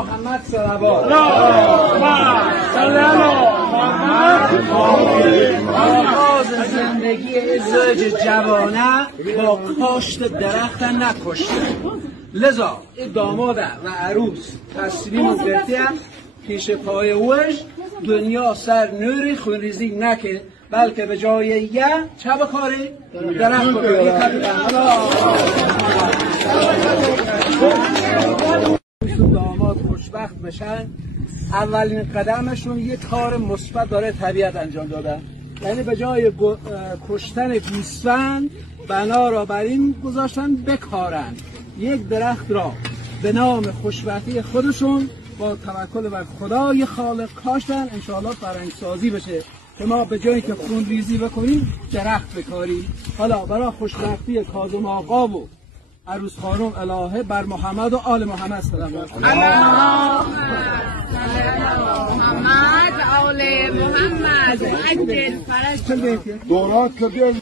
محمد صلوات. آغاز زندگی ازدواج جوانه با کاشت درخت نکشته. لذا داماد و عروس تصمیم گرفته پیش پای وش دنیا سر نوری خونریزی نکه، بلکه به جای یه چه بکاری؟ درخت بکاری. داماد خوشبخت بشن، اولین قدمشون یه کار مثبت داره طبیعت انجام دادن، یعنی به جای کشتن گوسفند بنا را بر این گذاشتن بکارن یک درخت را به نام خوشبختی خودشون با توکل بر خدای خالق کاشتن، انشاءالله فرهنگسازی بشه که ما به جایی که خون ریزی بکنیم درخت بکاریم. حالا برای خوشبختی کاظم آقا و عروس خانم الهه بر محمد و آل محمد صلوات. محمد آل محمد. دورات کردیم.